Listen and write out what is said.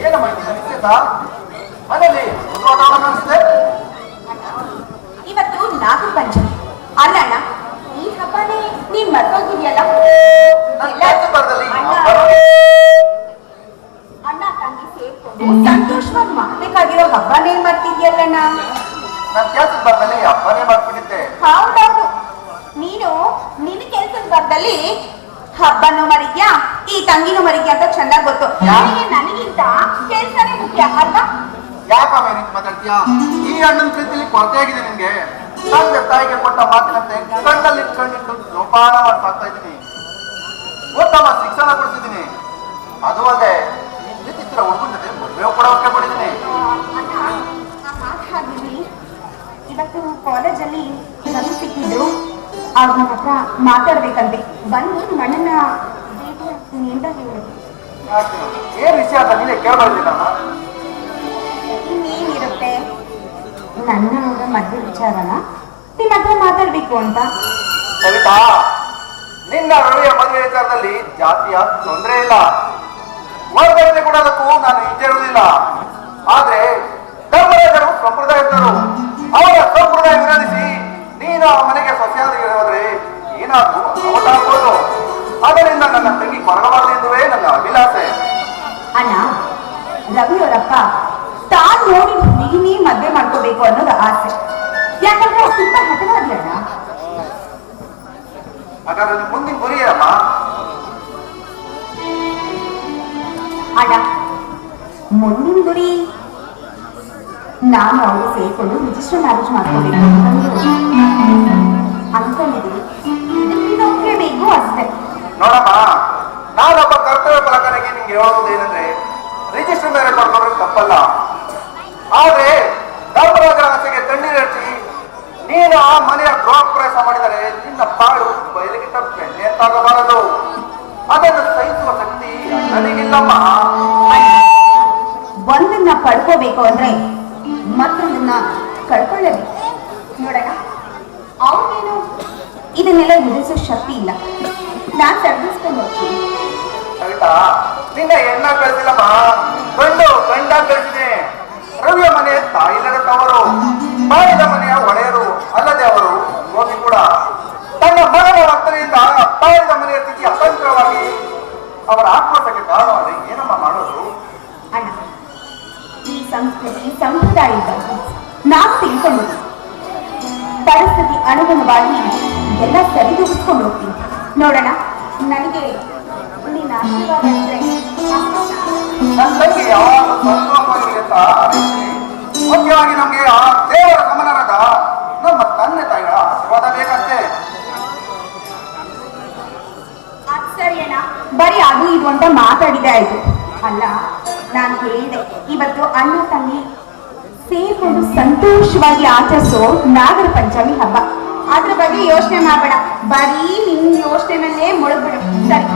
ಏನಮ್ಮ ಇವತ್ತು ನಾಗಪಂಚಮಿ. ಅಲ್ಲಣ್ಣ ಈ ಹಬ್ಬನೇ ನೀನ್ ಮರ್ತೋಗಿದ್ಯಲ್ಲ ಅಣ್ಣ ತಂಗಿ ಸೇರ್ಕೊಂಡು ಸಂತೋಷವಾಗಿ ಮಾಡ್ಬೇಕಾಗಿರೋ ಹಬ್ಬನೇ ಮಾಡ್ತಿದ್ಯಲ್ಲಣ್ಣ ನನ್ನ ಕೆಲಸದ ಬರ್ದಲ್ಲಿ ಹಬ್ಬನೇ ಮಾಡ್ಬಿಟ್ಟಿದ್ದೆ. ಹೌದೌದು. ನೀನು ನಿನ್ನ ಕೆಲಸದ ಬರ್ದಲ್ಲಿ ಹಬ್ಬನೂ ಮರಿದ್ಯಾ ಈ ತಂಗಿನ ಮರಿಗೆ ಅಂತ ಚೆನ್ನಾಗಿ ಗೊತ್ತು. ನಿನಗೆ ನನಗಿಂತ ಕೆಲ್ಸನೇ ಮುಖ್ಯ ಅಲ್ವಾ ಯಾಕಮ್ಮ ರೀತಿ ಮಾತಾಡ್ತೀಯಾ? ಈ ಅಣ್ಣನ ಪ್ರೀತಿಲಿ ಕೊರತೆ ಆಗಿದೆ ನಿನ್ಗೆ ತಂದೆ ತಾಯಿಗೆ ಕೊಟ್ಟ ಮಾತಿನಂತೆ ಕಣ್ಣಲ್ಲಿ ಕಣ್ಣಿಟ್ಟು ಜೋಪಾನ ಮಾಡಿ ಸಾಕ್ತಾ ಇದ್ದೀನಿ. ಉತ್ತಮ ಶಿಕ್ಷಣ ಕೊಡ್ತಿದ್ದೀನಿ ಅದು ಅಲ್ಲದೆ ಪ್ರೀತಿಸಿದ ಹುಡುಗನ ಜೊತೆ ಮದುವೆ ಕೂಡ ಮಾತ್ ಹಾಗಿರ್ಲಿ ಇವತ್ತು ಕಾಲೇಜಲ್ಲಿ ರವಿ ಸಿಕ್ಕಿದ್ರು. ಅವ್ರ ಹತ್ರ ಮಾತಾಡ್ಬೇಕಂತೆ. ಬಂದು ನನ್ನನ್ನ ಏನ್ ವಿಷಯ ಅಂತ ನೀನೇ ಕೇಳ್ಬಾರ್ದಿಲ್ಲಮ್ಮ ಇನ್ನೇನಿರುತ್ತೆ ನನ್ನ ಮಗ ಮದುವೆ ವಿಚಾರನ? ನಿಮ್ಮ ಹತ್ರ ಮಾತಾಡ್ಬೇಕು ಅಂತ. ಸವಿತಾ, ನಿನ್ನ ರವಿಯ ಮದುವೆ ವಿಚಾರದಲ್ಲಿ ಜಾತಿಯ ತೊಂದರೆ ಇಲ್ಲ. ವರ್ಗದಲ್ಲಿ ಕೂಡ ಅದಕ್ಕೂ ನಾನು ಹಿಂಜರುವುದಿಲ್ಲ ಆದ್ರೆ ಮಾಡ್ಕೋಬೇಕು ಅನ್ನೋದು ಆಸೆ. ಯಾಕಂದ್ರೆ ಅವ್ರು ತುಂಬಾ ಹಠವಾದಿ ಅಣ್ಣ. ಹಾಗಾದ್ರೆ ಮುಂದಿನ ಗುರಿಯಮ್ಮ ಅಣ್ಣ ಮುಂದಿನ ಗುರಿ ನಾನು ಅವರು ಸೇರಿಕೊಂಡು ರಿಜಿಸ್ಟರ್ ಮ್ಯಾರೇಜ್ ಮಾಡ್ಕೋಬೇಕು ಅನ್ಕೊಂಡಿದ್ದೀವಿ ಇದಕ್ಕೆ ಬೇಕು ಅಷ್ಟೇ. ನೋಡಮ್ಮ ನಾನೊಬ್ಬ ಕರ್ತವ್ಯ ಫಲಕನಾಗಿ ನಿಮ್ಗೆ ಹೇಳೋದು ಏನಂದ್ರೆ ರಿಜಿಸ್ಟರ್ ಮ್ಯಾರೇಜ್ ಮಾಡ್ಕೊಂಡ್ರೆ ತಪ್ಪಲ್ಲ. ಆದ್ರೆ ಹಚ್ಚಿ ನೀನು ಆ ಮನೆಯ ಗೃಹಪ್ರವೇಶ ಮಾಡಿದರೆ ನಿನ್ನ ಬಾಳು ಬಯಲಿಗೆ ಬೆಣ್ಣೆ ತಾಗಬಾರದು. ಅದನ್ನು ಸಹಿಸುವ ಶಕ್ತಿ ನನಗಿಲ್ಲಮ್ಮ. ಒಂದನ್ನ ಪಡ್ಕೋಬೇಕು ಅಂದ್ರೆ ಮತ್ತೊಂದನ್ನ ಕಳ್ಕೊಳ್ಳಬೇಕು. ನೋಡೋಣ. ಅವನೇನು? ಇದನ್ನೆಲ್ಲ ಎದುರಿಸೋ ಶಕ್ತಿ ಇಲ್ಲ. ನಾನ್ ತಗ್ಗಿಸ್ಕೊಂಡು ಹೋಗ್ತೀನಿ. ನಿನ್ನ ಹೆಣ್ಣ ಕಳಿಸಿಲ್ಲಮ್ಮ. ಗಂಡು ಗಂಡ. ತಾಯಿದ ಮನೆಯ ಸ್ಥಿತಿ ಅತಂತ್ರವಾಗಿ ಅವರ ಆಕ್ರೋಶಕ್ಕೆ ಕಾರಣವಾಗಿ ಏನಮ್ಮ ಮಾಡೋದು? ಅಣ್ಣ ಈ ಸಂಸ್ಕೃತಿ ಸಂಪ್ರದಾಯದ ನಾವು ತಿಳ್ಕೊಂಡು ಪರಿಸ್ಥಿತಿ ಅನುಗುಣವಾಗಿ ಎಲ್ಲ ಸರಿದೂಗಿಸ್ಕೊಂಡು ಹೋಗ್ತೀನಿ ನೋಡೋಣ ನನಗೆ ನಿನ್ನ ಆಶೀರ್ವಾದ ಇದ್ರೆ ನನ್ನ ತಂಗಿ ಯಾವಾಗ ಸಂತೋಷವಾಗಿ ಅಂತ ಮುಖ್ಯವಾಗಿ ನಮಗೆ ಆ ಬರೀ ಅದು ಇದು ಅಂತ ಮಾತಾಡಿದೆ ಆಯ್ತು ಅಲ್ಲ, ನಾನು ಹೇಳಿದೆ, ಇವತ್ತು ಅಣ್ಣ ತಂಗಿ ಸೇರ್ಕೊಂಡು ಸಂತೋಷವಾಗಿ ಆಚರಿಸೋ ನಾಗರ ಪಂಚಮಿ ಹಬ್ಬ. ಅದ್ರ ಬಗ್ಗೆ ಯೋಚನೆ ಮಾಡಬೇಡ. ಬರೀ ನಿನ್ ಯೋಚನೆನಲ್ಲೇ ಮುಳುಗ್ಬಿಡು. ಸರಿ